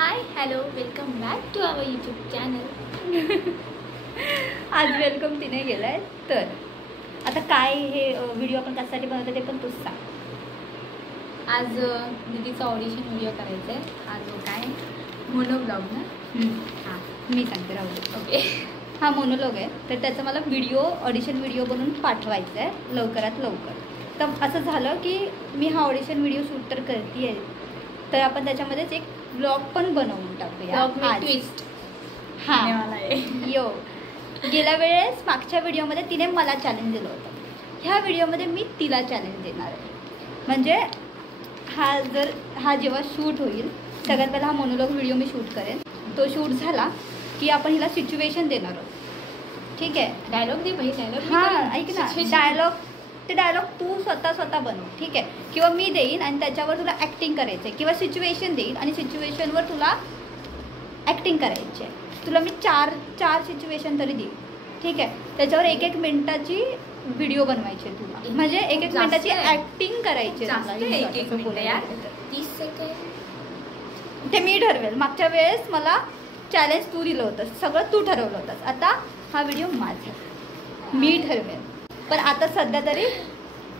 High hello welcome back to our YouTube channel. आज welcome तिने गेलाय. तर आता काय हे व्हिडिओ आपण कशासाठी बनवतो ते पण तूच सांग. आज दीदीचा ऑडिशन व्हिडिओ करायचा आहे. आज काय मोनोब्लॉग ना. हां मी सांगते राहू. ओके हा मोनोलॉग आहे. तर त्याचा मला व्हिडिओ ऑडिशन व्हिडिओ बनवून पाठवायचा आहे लवकरात लवकर. तर असं झालं की मी हा ऑडिशन व्हिडिओ शूट तर करते आहे, तर आपण त्याच्यामध्येच एक ब्लॉग पण बनवून टाकूया. ट्विस्ट हां यो गेल्या वेळेस मागच्या व्हिडिओमध्ये तिने मला चॅलेंज दिलं होतं. ह्या व्हिडिओमध्ये मी तिला चॅलेंज देणार आहे. म्हणजे हा जेव्हा शूट होईल सगळ्यात पहिला हा मोनोलॉग व्हिडिओ मी शूट करेन. तो शूट झाला की आपण हिला सिच्युएशन देणार आहोत. ठीक आहे. डायलॉग दे भाई. डायलॉग हां ऐक ना. ते डायलॉग तू स्वतः बनव. ठीक आहे. किंवा मी देईन आणि त्याच्यावर तुला ॲक्टिंग करायचं आहे, किंवा सिच्युएशन देईन आणि सिच्युएशनवर तुला ॲक्टिंग करायची आहे. तुला मी चार सिच्युएशन तरी देईन. ठीक आहे. त्याच्यावर 1-1 मिनिटाची व्हिडिओ बनवायची आहे तुला. म्हणजे 1-1 मिनिटाची ॲक्टिंग करायची आहे. 1 मिनिट यार, 30 सेकंड ते मी ठरवेल. मागच्या वेळेस मला चॅलेंज तू दिलं होतं, सगळं तू ठरवलं होतंस. आता हा व्हिडिओ माझा, मी ठरवेल. पण आता सध्या तरी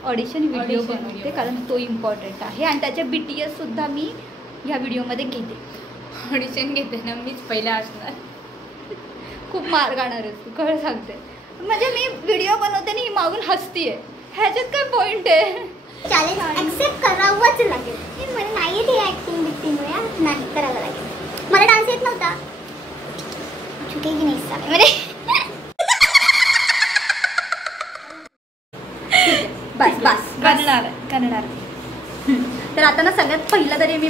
ऑडिशन व्हिडिओ बनवते, कारण तो इम्पॉर्टंट आहे आणि त्याचे BTS सुद्धा मी ह्या व्हिडिओमध्ये घेते. ऑडिशन घेते ना मीच पहिला असणार. खूप मार गाणार आहेस तू, कळ सांगते. म्हणजे मी व्हिडिओ बनवते आणि ही मागून हसतीये, ह्याच्यात काय पॉईंट आहे. चॅलेंज ॲक्सेप्ट करावंच लागेल. मला नाही येत हे ॲक्टिंग बिक्टिंग नाही करावं लागेल. मला डान्स येत नव्हता, चुके की नाही सांग म्हणजे. बस करणार. तर आता ना सगळ्यात पहिला तरी मी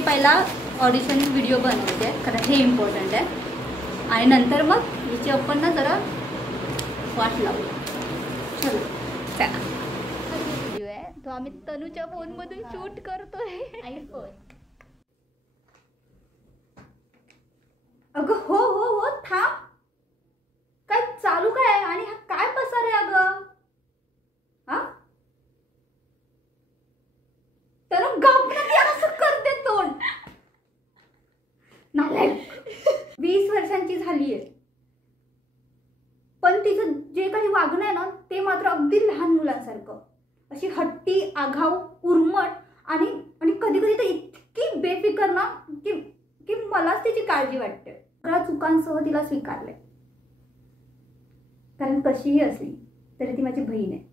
ऑडिशन व्हिडिओ बनवते, कारण हे इम्पॉर्टंट आहे. आणि नंतर मग हिची आपण ना जरा वाट लावू. चला व्हिडिओ आहे तो आम्ही तनूच्या फोनमधून शूट करतोय. आयफोन. अगं हो थांब. काय चालू काय आणि हा काय पसार आहे अगं. हा तर असं करते तोंड. नालायक. 20 वर्षांची झालीये, पण तिचं जे काही वागणं आहे ना ते मात्र अगदी लहान मुलांसारखं. अशी हट्टी, आघाव, उर्मट आणि कधी कधी तर इतकी बेफिकर ना की मलाच तिची काळजी वाटते. सगळ्या चुकांसह तिला स्वीकारले, कारण कशीही असली तरी ती माझी बहीण आहे.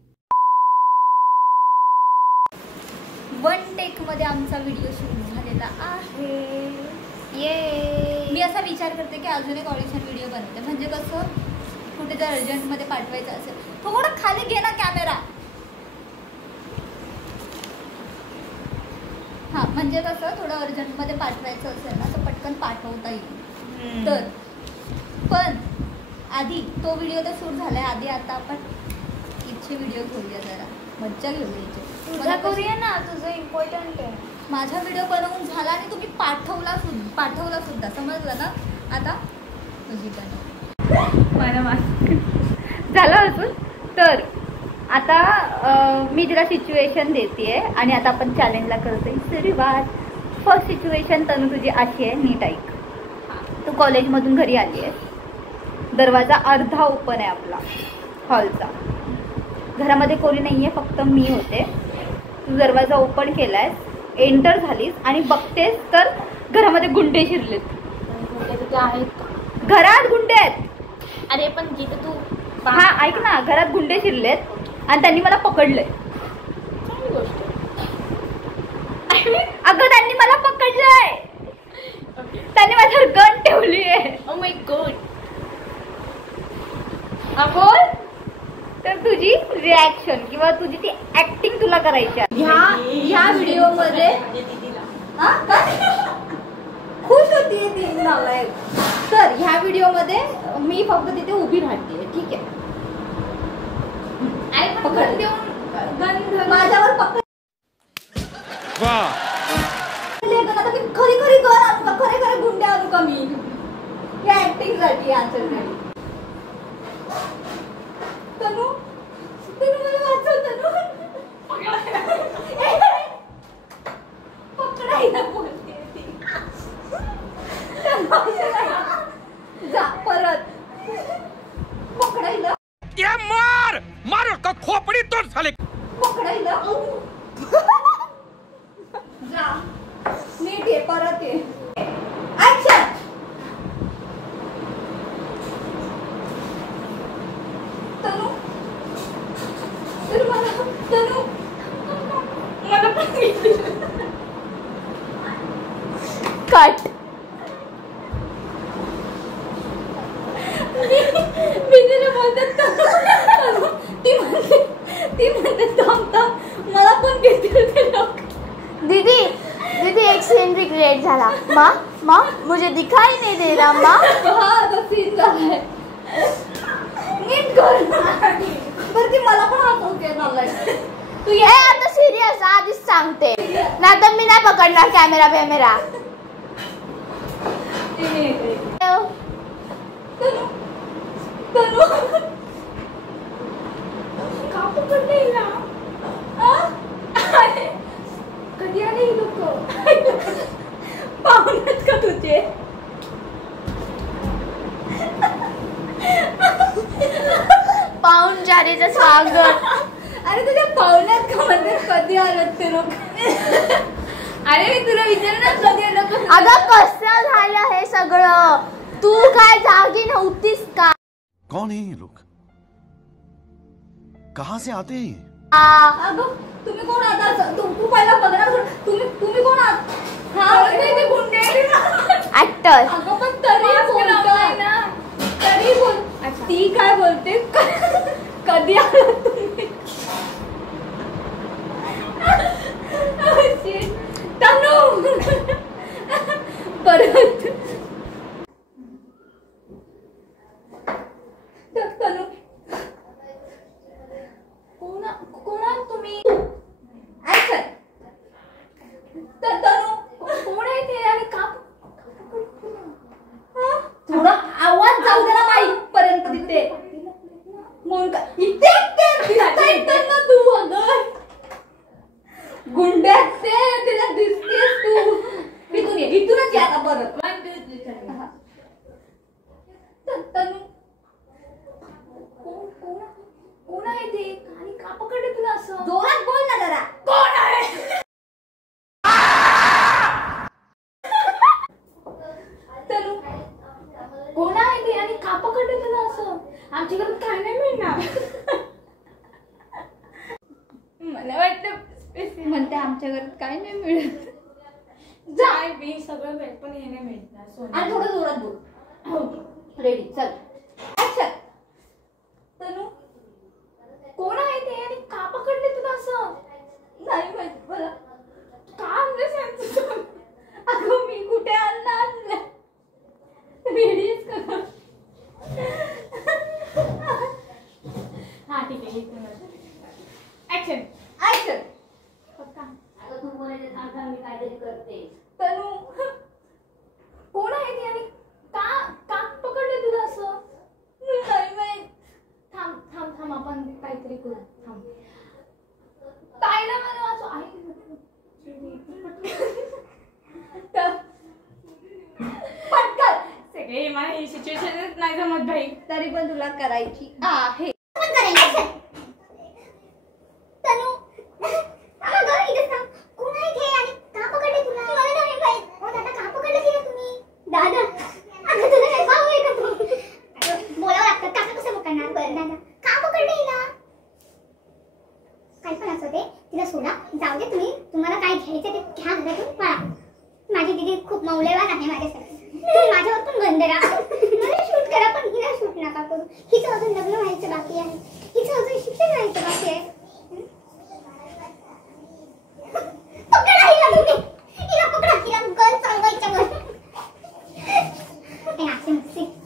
1 टेक मध्ये आमचा व्हिडिओ शूट झालेला आहे. मी असा विचार करते की अजून एक ऑडिशन व्हिडिओ बनवते. म्हणजे कसं कुठे जर अर्जंटमध्ये पाठवायचं असेल, थोडं खाली घे ना कॅमेरा. हां म्हणजे कसं थोडं अर्जंटमध्ये पाठवायचं असेल ना तर पटकन पाठवता येईल. तर पण आधी तो व्हिडिओ तर शूट झालाय. आधी आता आपण इथे व्हिडिओ घेऊया, जरा मज्जा घेऊया इथे. तुझा करूया ना, तुझं इम्पॉर्टंट आहे. माझा व्हिडिओ बनवून झाला आणि तुम्ही पाठवला सुद्धा समजलं ना. आता तुझी बनव मला झालं अजून. तर आता मी तिला सिच्युएशन देते आणि आता आपण चॅलेंजला करतोय सुरुवात. फर्स्ट सिच्युएशन तनु तुझी अशी आहे, नीट ऐक. तू कॉलेजमधून घरी आली आहे. दरवाजा अर्धा ओपन आहे आपला हॉलचा. घरामध्ये कोणी नाही आहे, फक्त मी होते. तू दरवाजा ओपन केलायस, एंटर झालीस आणि बघतेस तर घरामध्ये गुंडे शिरलेत. घरात गुंडे आहेत. अरे पण जिथं तू हा ऐक ना, घरात गुंडे शिरलेत आणि त्यांनी मला पकडलंय. चांगली गोष्ट. अगं त्यांनी मला पकडलंय. त्यांनी माझ्यावर गन ठेवली आहे. Oh my God. बोल. तर तुझी रिॲक्शन किंवा तुझी ती ऍक्टिंग तुला करायची आहे ह्या व्हिडिओमध्ये. खुश होती ती नालायक. तर ह्या व्हिडिओमध्ये मी फक्त तिथे उभी राहते. ठीक आहे. पकड देऊन माझ्यावर पकड. खरी गन आणू का, खरे गुंडे आणू का मी या ऍक्टिंग साठी आचरणारी. तनु मला वाचव. तनु पकडायला बोलते ती. फाड़ी तोड़ साले. पकडायला जा नीट ये परत ये ऍक्शन तनु तनु मला पण कट. मी तिला बोलतात ती म्हणते थांबता मला पण घेतील ते लोक. दीदी दीदी एक सीन रिक्रिएट झाला. माँ माँ मुझे दिखाई नहीं दे रहा माँ. हा तो सीन झालाय नीट कर बरं ती मला पण हसवते चाललाय तू ये आता सिरियस आधीच सांगते नाही तर मी नाही पकडणार कॅमेरा बिमेरा. तनु का पकडले ना कधी आले ही लोक पाहुण्यात का तुझे पाहुणचारीचं स्वागत. अरे तुझ्या पाहुण्यात का म्हणजे कधी आलं ते लोक. अरे मी तुला विचारणार कधी आलं. अगं कसं झालं हे सगळं. तू काय जागी नव्हतीस का. कौन है ये लोग? कहाँ से आते हैं? अगं तुम्ही कोण आता तू पहिला बघणार तुम्ही कोण आहात. हा ते गुंडे ऍक्टर. अगं पण तरी बोलताय ना तरी बोल. ती काय बोलते कधी आला तुम्ही. तनु परत तनु कोणा तुम्ही ऍक्शन. तनु कोण आहे ते आणि का थोडा आवाज जाऊ दे ना बाई पर्यंत तिथे म्हणून का इथे ना तू अगं गुंड्यात ते तिला दिसतेस तू. इथूनच या आता परत. तनु कोण आहे ते आणि का पकडले तुला असं. जोरात बोल ना जरा. कोण आहे तनु कोण आहे ते आणि का पकडले तुला असं. आमच्या घरात काय नाही मिळणार. मला वाटतं म्हणते आमच्या घरात काय नाही मिळत. जाय मी सगळं भेट पण हे नाही मिळणार. आणि थोडं जोरात बोल. रेडी चल ऍक्शन. तनु कोण आहे ते आणि का पकडले तुला असं. नाही माहित मला. का आणलं सांग. अगं मी कुठे आणलं वेळीच का. हा ठीक आहे ऍक्शन ऍक्शन. अगं तू बोलायचं सांग मी काहीतरी करते. तनु कोण आहे ते आणि का पकडले तुला असं. नाही माहित. थांब आपण काहीतरी करू. थांब ताईला मला वाचू आहे पटकन सगळे मला ही सिच्युएशन नाही जमत भाई तरी पण तुला करायची आहे. तनु अगं इथे सांग कोण आहे ते आणि का पकडले तुला. मला नाही माहित. ओ दादा का पकडले तिला तुम्ही. दादा अगं तुला काय भाऊ आहे का तू. बोलावं लागतं काका कसं पकडणार. बरं दादा का पकडले हिला. काय पण असं ते तिला सोडा जाऊ दे. तुम्हाला काय घ्यायचं ते घ्या घरातून पळा. माझी दीदी खूप मौल्यवान आहे माझ्यासाठी. तुम्ही माझ्यावर पण बंद राहा. मला शूट करा पण हिला शूट नका करू. हिचं अजून लग्न व्हायचं बाकी आहे. हिचं अजून शिक्षण व्हायचं बाकी आहे. पकडा हिला तुम्ही. हिला पकडा. हिला गन सांगायचं गन.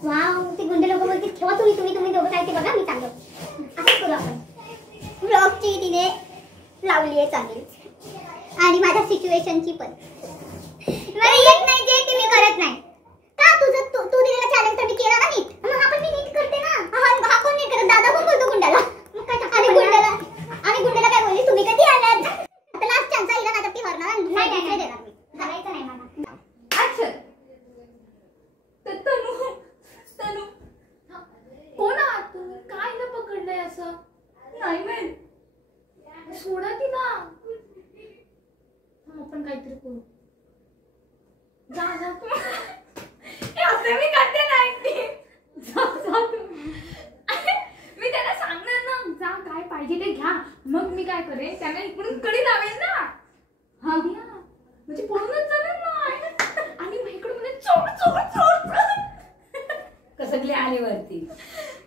वाव ते गुंडे लोक बोलतील ठेवा तुम्ही दोघं काय ते बघा मी चाललो. असंच करू आपण. ब्लॉगची तिने लावली आहे चांगली आणि माझ्या सिच्युएशनची पण. मला येत नाही जे तुम्ही करत नाही का. तू दिलेला चॅलेंज तर मी केला ना नीट. मग हा पण मी नीट करते ना. हा कोण नीट करत. दादा पण बोलतो गुंडाला. मग काय आणि गुंडाला काय बोलली तुम्ही कधी आलात. आता लास्ट चान्स आहे ना. ती हरणार नाही. असं मी करते ना मी त्यांना सांगणार ना जा काय पाहिजे ते घ्या. मग मी काय करेन त्यांना इकडून कडी लावेल ना. हा घ्या म्हणजे पळूनच जाणार ना. आणि मग इकडून म्हणजे चोड चोड चोड कसं गली आली वरती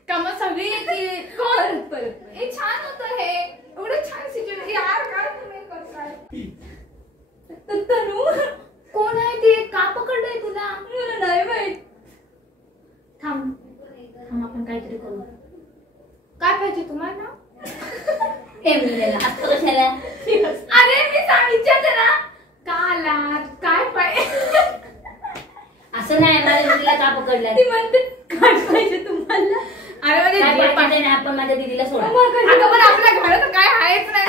का मग सगळी येतील. परत परत हे छान होतं हे एवढं छान सिच्युएशन यार. काय तुम्ही करताय तनू कोण आहे ते का पकडलंय तुला. मला नाही माहित. थांब थांब आपण काहीतरी करू. काय पाहिजे तुम्हाला. अरे मी सांगितलं ना का आलात काय पाहिजे. असं नाही माझ्या दीदीला का पकडलं. ती म्हणते काय पाहिजे तुम्हाला. अरे म्हणजे नाही आपण माझ्या दीदीला सोडा. अगं पण आपल्या घरात काय आहेच नाही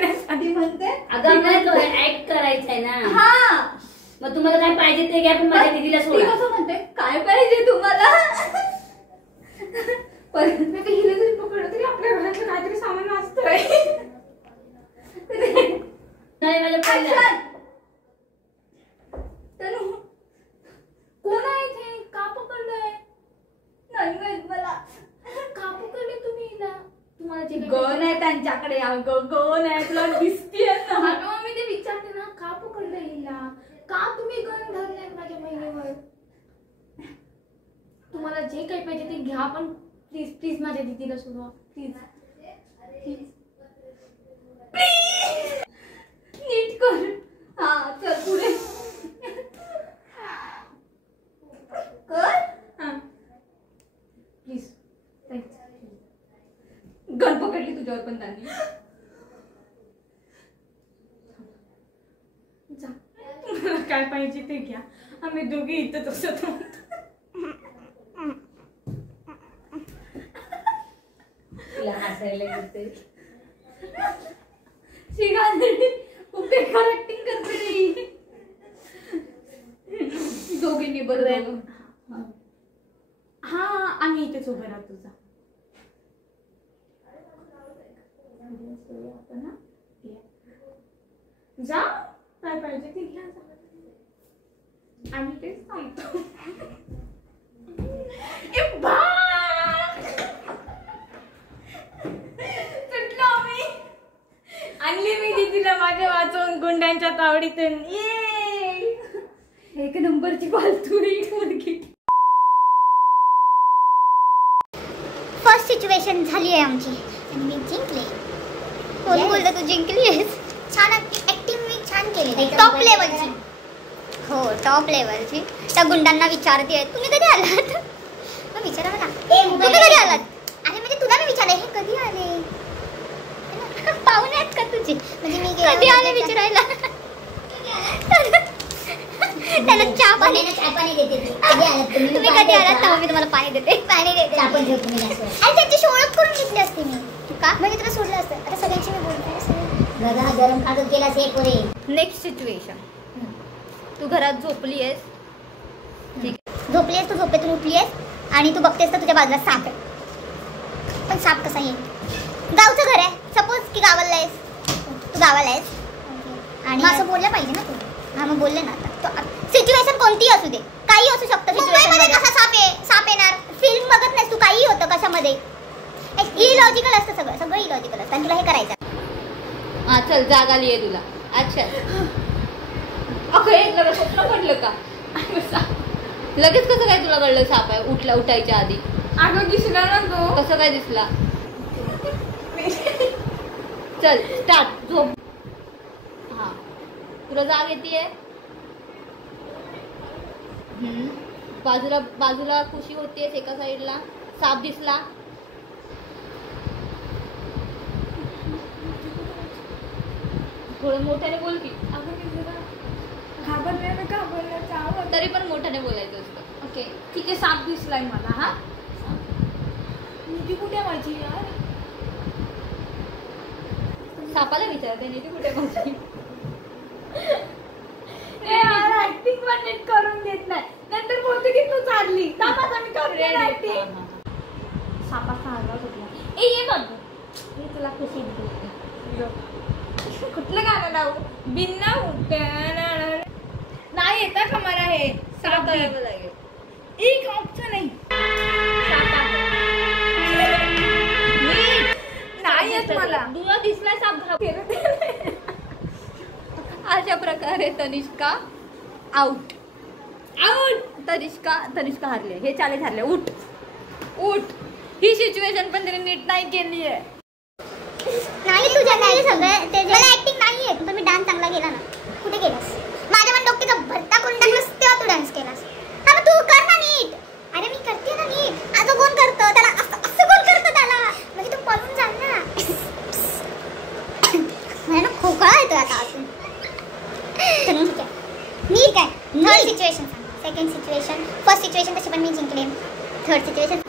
ना. ती म्हणते अगं आपल्याला ऍक्ट करायचंय ना. हा मग तुम्हाला काय पाहिजे ते घ्या पण माझ्या दीदीला ती सोडा. कसं म्हणते काय पाहिजे तुम्हाला. परत नाही तर हिला जरी पकडलं तरी आपल्या घराचं काहीतरी सामान असतंय. नाही मला पहिलं तनू कोण आहे इथे का पकडलंय. नाही माहित मला. का पकडले तुम्ही हिला. तुम्हाला जे गन आहे त्यांच्याकडे गन आहे तुला दिसतीये ना. मग मी ते विचारते ना का पकडलंय हिला. का तुम्ही गन धरलाय माझ्या बहिणीवर. तुम्हाला जे काही पाहिजे ते घ्या पण प्लीज प्लीज माझ्या दीदीला सोडवा प्लीज प्लीज प्लीज. नीट कर. हा चल पुढे कर. हा प्लीज गन पकडली तुझ्यावर पण त्यांनी. जा तुम्हाला काय पाहिजे ते घ्या. आम्ही दोघे इथंच असतो. तिला हसायला येते. खूप बेकार ऍक्टिंग करते दोघींनी. बरोबर हा आम्ही इथेच उभं राहतो. जा काय पाहिजे ते घ्या. आम्ही तेच सांगतो. आणली मी दीदीला माझ्या वाचवून गुंड्यांच्या तावडीतून. एक नंबरची फालतुरी मुलगी. फर्स्ट सिच्युएशन झाली आहे आमची आणि मी जिंकले. कोण बोललं तू जिंकली आहेस. छान ऍक्टिंग मी छान केली. टॉप लेवलची. हो टॉप लेवलची. त्या गुंडांना विचारते तुम्ही कधी आलात. मग विचारा मला तुम्ही कधी आलात. अरे म्हणजे तुला मी विचारलं हे कधी आले. पाहुणे आहेत का तुझे. म्हणजे मी कधी आले विचारायला. त्याला चहा पाणी देते. तुम्ही कधी आलात तेव्हा मी तुम्हाला पाणी देते. पाणी देते. आणि त्यांची ओळख करून घेतली असते मी का म्हणजे तुला सोडलं असतं. आता सगळ्यांची मी बोलते गरम कागद केला एक वर. Next situation. तू घरात झोपली आहेस. झोपली आहेस तू झोपेतून उठली आहेस आणि तू बघतेस तर तुझ्या बाजूला साप आहे. पण साप कसा येईल. गावचं घर आहे सपोज की गावाला आहेस. तू गावाला आहेस आणि असं बोललं पाहिजे ना तू. हा मग बोलले ना. आता सिच्युएशन कोणतीही असू दे काही असू शकतं. मुंबईमध्ये कसा साप येणार. फिल्म बघत नाहीस तू. काही होतं कशामध्ये. इलॉजिकल असतं सगळं. सगळं इलॉजिकल असतं आणि तुला हे करायचं. हा चल जाग आली आहे तुला. अच्छा अगं लगेच स्वप्न पडलं का. लगेच कसं काय तुला कळलं साप आहे उठायच्या आधी. अगं दिसला ना तो. कसं काय दिसला. चल स्टार्ट झोप. हा तुला जाग येते. बाजूला बाजूला खुशी होतीये. एका साईडला साप दिसला. थोडं मोठ्याने बोल की. घाबरलं तरी पण मोठ्याने बोलायचं असतं. ओके ठीक आहे. साप दिसलाय मला. हा निधी कुठे माझी यार. सापाला विचारते निधी कुठे माझी. ऍक्टिंग पण नीट करून देत नाही. नंतर बोलते की तू चालली. सापाचा मी करून ऍक्टिंग. सापाचा आवाज होता. ये बघ मी तुला खुशी देते. कुठलं गाणं लावू. बिन्ना नाही नाही येता का मला हे सात करावं लागेल. एक ऑप्शन नाही नाही येत मला. तुला दिसला साप अशा प्रकारे तनिष्का आउट. तनिष्का हारले. हे चॅलेंज हारले. उठ. ही सिच्युएशन पण त्याने नीट नाही केली आहे. नाही तुझ्या नाही सगळं ते मला ऍक्टिंग नाही येत पण मी डान्स चांगला केला ना. कुठे केलास? माझ्या मन डोक्याचा भरता करून टाकलंस तेव्हा तू डान्स केलास. हा मग तू कर ना नीट. अरे मी करते ना नीट. आता कोण करतं त्याला? असं कोण करतं त्याला? म्हणजे तू पळून जा ना. मला ना खोकळा येतोय आता अजून. ठीक आहे. नीट आहे. थर्ड सिच्युएशन सांग. Second situation. फर्स्ट सिच्युएशन तशी पण मी जिंकले. थर्ड सिच्युएशन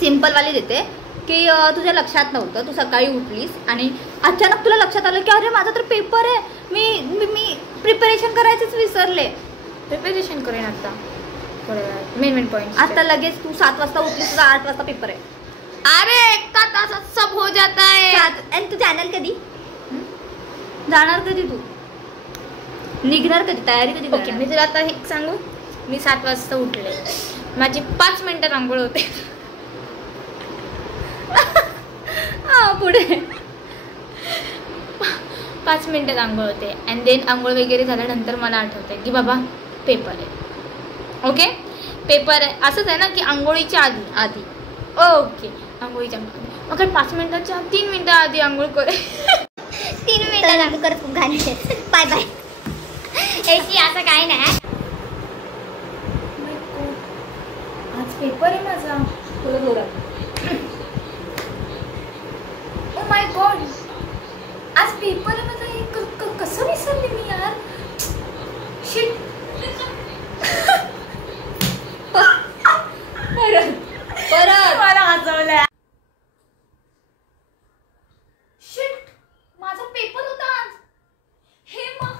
सिंपल वाली देते की तुझ्या लक्षात नव्हतं. तू सकाळी उठलीस आणि अचानक तुला लक्षात आलं की अरे माझा तर पेपर आहे. मी प्रिपरेशन करायचंच विसरले. प्रिपरेशन करेन आता मेन पॉइंट. आता लगेच तू 7 वाजता उठलीस. तुझा 8 वाजता पेपर आहे. अरे 1 तासात सब हो जाता है. आणि तू जाणार कधी? जाणार कधी? तू निघणार कधी? तयारी कधी? ओके मी तुला आता एक सांगू. मी 7 वाजता उठले. माझी 5 मिनिटात आंघोळ होते. पुढे 5 मिनिटात आंघोळ होते अँड देन आंघोळ वगैरे झाल्यानंतर मला आठवतंय की बाबा पेपर आहे. ओके पेपर आहे. असंच आहे ना की आंघोळीच्या आधी ओके आंघोळीच्या आधी मग 5 मिनिटाच्या 3 मिनिटं आधी आंघोळ करे. 3 मिनिटात करत खूप घालायचे. Bye bye. याची असं काही नाही. आज पेपर आहे माझा. तुला जोरात. ओ माय गॉड आज पेपर आहे माझा. हे कसं विसरले मी यार. शिट. परत मला हसवलंय. शिट माझा पेपर होता आज. हे मग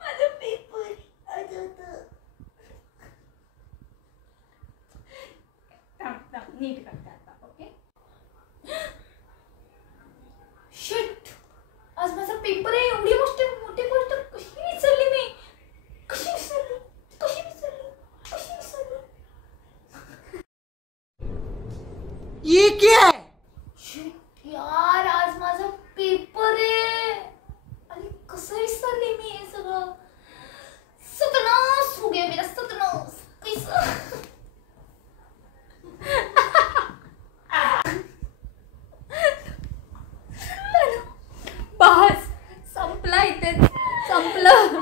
माझा पेपर आज होता. नीट करते आता. ओके शिट आज माझा पेपर आहे. एवढी मोठी गोष्ट कशी विसरली मी. कशी विसरली. ये क्या है? शिट यार आज माझा पेपर आहे आणि कसं विसरले मी हे सगळं. सतनास हो गया मेरा. सतनास कैसा. बस संपला. इथेच संपलं.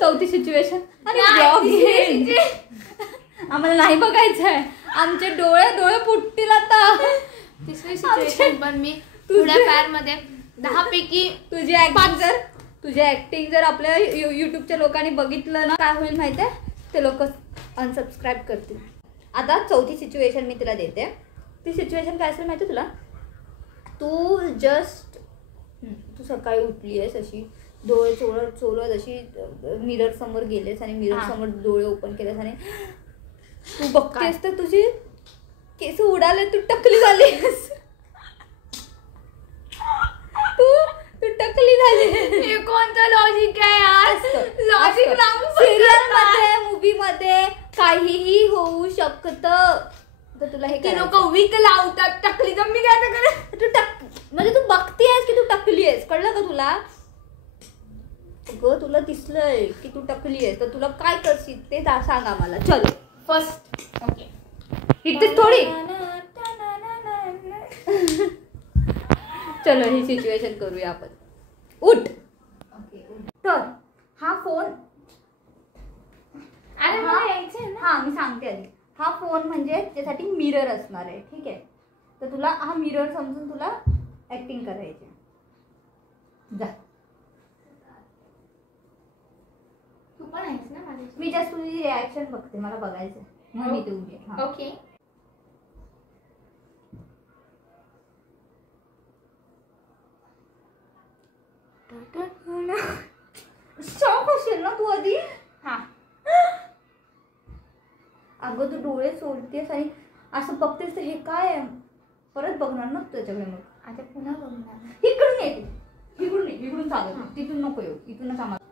चौथी सिच्युएशन. आणि ब्लॉग आम्हाला नाही बघायचं आहे. आमचे डोळे फुटतील आता. तिसरी सिच्युएशन पण मी थोड्या पॅर मध्ये 10 पैकी तुझी ऍक्टिंग जर आपल्या युट्यूबच्या लोकांनी बघितलं ना काय होईल माहिती आहे. ते लोक अनसबस्क्राईब करतील. आता चौथी सिच्युएशन मी तुला देते. ती सिच्युएशन काय असेल माहिती आहे तुला. तू सकाळी उठली आहेस अशी डोळे चोळत अशी मिरर समोर गेलेस आणि मिरर समोर डोळे ओपन केलेस आणि तू बघतेस तर तुझी केस उडाले. तू टकली झालीस. तू टकली झाली. हे कोणतं लॉजिक आहे यार. लॉजिक लावून सिरियल मध्ये मूवी मध्ये काहीही होऊ शकतं. तर तुला हे लोक वीक लावतात. टकली तर मी काय करे. म्हणजे तू बघतेस की तू टकली आहेस. कळलं का तुला? तुला दिसलंय की तू टकली आहेस तर तुला काय करशील ते सांग आम्हाला. चल फर्स्ट ओके इथे थोडी. चलो ही सिच्युएशन करूया आपण. उठ. तर हा फोन. अरे मला यायचंय ना. हा मी सांगते आधी. हा फोन म्हणजे त्यासाठी मिरर असणार आहे. ठीक आहे. तर तुला हा मिरर समजून तुला ऍक्टिंग करायची. जा. तू पण आहेस ना माझ्या. मी जस्ट तुझी रिॲक्शन बघते. मला बघायचं मग मी ते उद्या. ओके शॉक होशील ना तू आधी. हा अगं तू डोळे सोडतेस आणि असं बघतेस तर हे काय आहे. परत बघणार ना त्याच्याकडे. मग आता पुन्हा बघणार. इकडून ये. इकडून चालत तिथून नको येऊ. इथूनच आम्हाला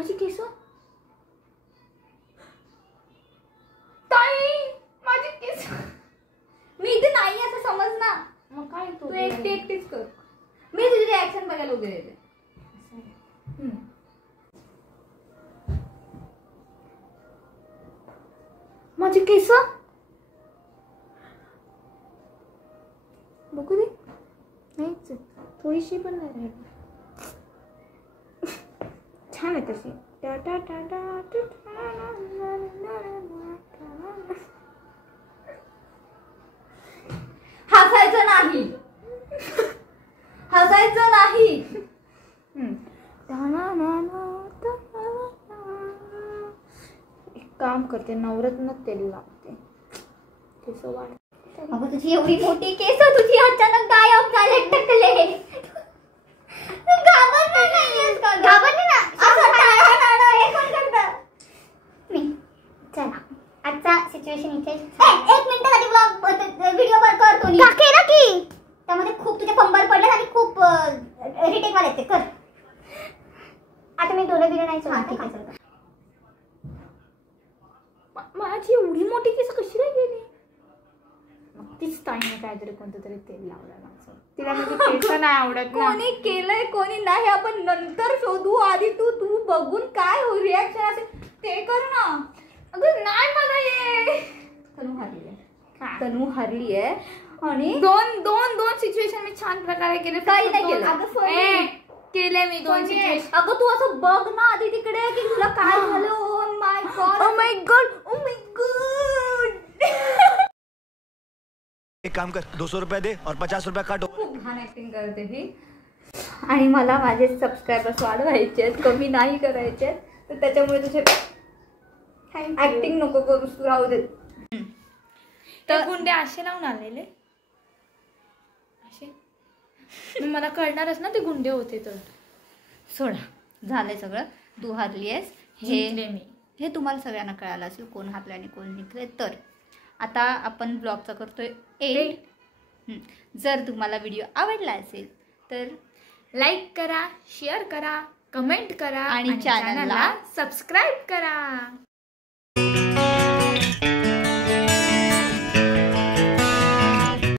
माझी केस ताई, माझी केस. मी इथे नाही असं समज ना. मग काय तू एकटीच कर. मी तुझी रिॲक्शन बघायला उभे राहते. माझी केस बघू दे. नाहीच, थोडीशी पण नाही राहिली. छान आहे तशी. हसायचं नाही. हसायचं नाही. एक काम करते, नवरत्न तेल लावते, केस वाढ. अगं तुझी एवढी मोठी केस तुझी अचानक गायब झाले, टकले. तू घाबरणार नाहीयेस का? घाबरली ना. असं टाळा हे कोण करतं? मी. चला आजचा सिच्युएशन इथे. एक मिनिटासाठी ब्लॉग व्हिडिओ कर तू. केलं की त्यामध्ये खूप तुझे फंबर पडले आणि खूप रिटेक वाले ते कर. आता मी डोळे बिले नाही सोडत. ठीक आहे. माझी एवढी मोठी केस कशी नाही गेली? तीच ताईने काहीतरी कोणतं तरी तेल लावलं माझं. तिला माझी केस नाही आवडत ना. कोणी केलंय कोणी नाही आपण नंतर शोधू. आधी तू बघून काय रिॲक्शन असेल ते कर ना. अगं नाही मला ये. तनू हरली आहे. तनू हरली आहे आणि दोन सिच्युएशन मी छान प्रकारे केले. काही नाही केलं. अगं केले मी 2 सिच्युएशन. अगं तू असं बघ ना आधी तिकडे की तुला काय झालं. Oh my God. Oh my God. एक काम कर, 200 रुपया दे और 50 रुपया काटो. खूप घाण ऍक्टिंग करते ही. आणि मला माझे सबस्क्रायबर्स वाढवायचे आहेत, कमी नाही करायचे आहेत. तर त्याच्यामुळे तुझे ऍक्टिंग नको करूस, तू राहू दे. तर गुंडे असे लावून आलेले असे. मला कळणारच ना ते गुंडे होते. तर सोडा, झालंय सगळं. तू हरली आहेस. जिंकले मी. हे तुम्हाला सगळ्यांना कळालं असेल कोण हरले आणि कोण जिंकले. तर आता आपण ब्लॉगचा करतोय एंड. जर तुम्हाला व्हिडिओ आवडला असेल तर लाईक करा, शेअर करा, कमेंट करा आणि चॅनलला सबस्क्राईब करा.